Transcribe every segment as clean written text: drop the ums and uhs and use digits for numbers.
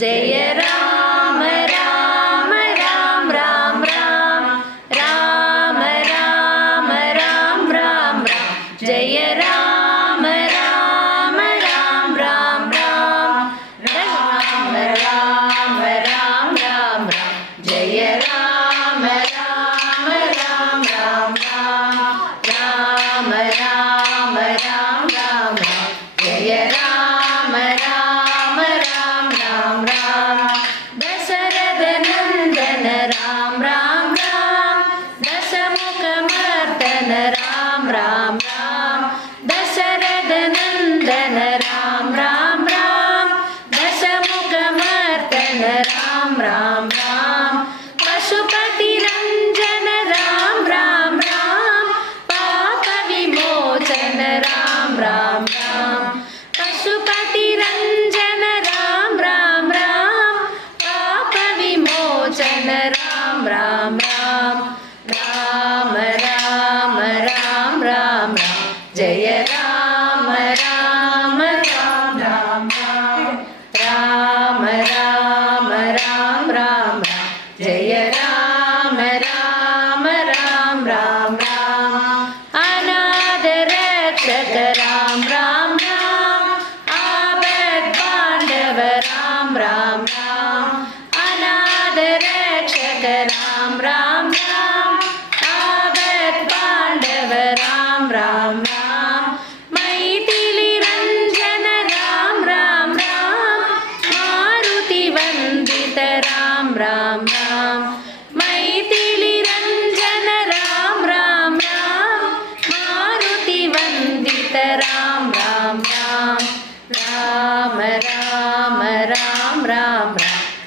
जय राम राम राम राम राम राम राम राम राम राम जय राम राम राम राम राम राम राम राम राम राम जय राम राम राम राम राम राम राम राम राम राम जय राम राम राम राम राम दशरथ नंदन राम राम राम दशमुख मर्दन राम राम राम दशरथ नंदन राम राम राम दशमुख मर्दन राम राम राम पशुपति रंजन राम राम राम पाप विमोचन राम राम राम पशुपति रंजन राम राम राम पाप विमोचन राम राम राम राम राम राम राम राम जय राम राम राम राम राम राम राम राम राम जय राम राम राम राम राम अनाथ रक्षक राम राम राम आबद पांडव राम राम राम अनाथ रक्षक राम राम राम आबद पांडव राम राम राम मैथिली रंजन राम राम राम मारुति वंदित राम राम राम मैथिली रंजन राम राम राम मारुति वंदित राम राम राम राम राम राम राम राम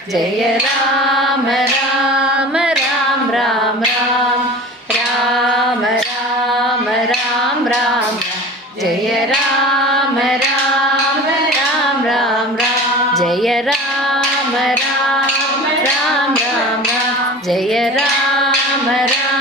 जय राम राम राम राम राम राम राम राम राम जय राम राम राम राम राम जय राम राम राम राम राम जय राम राम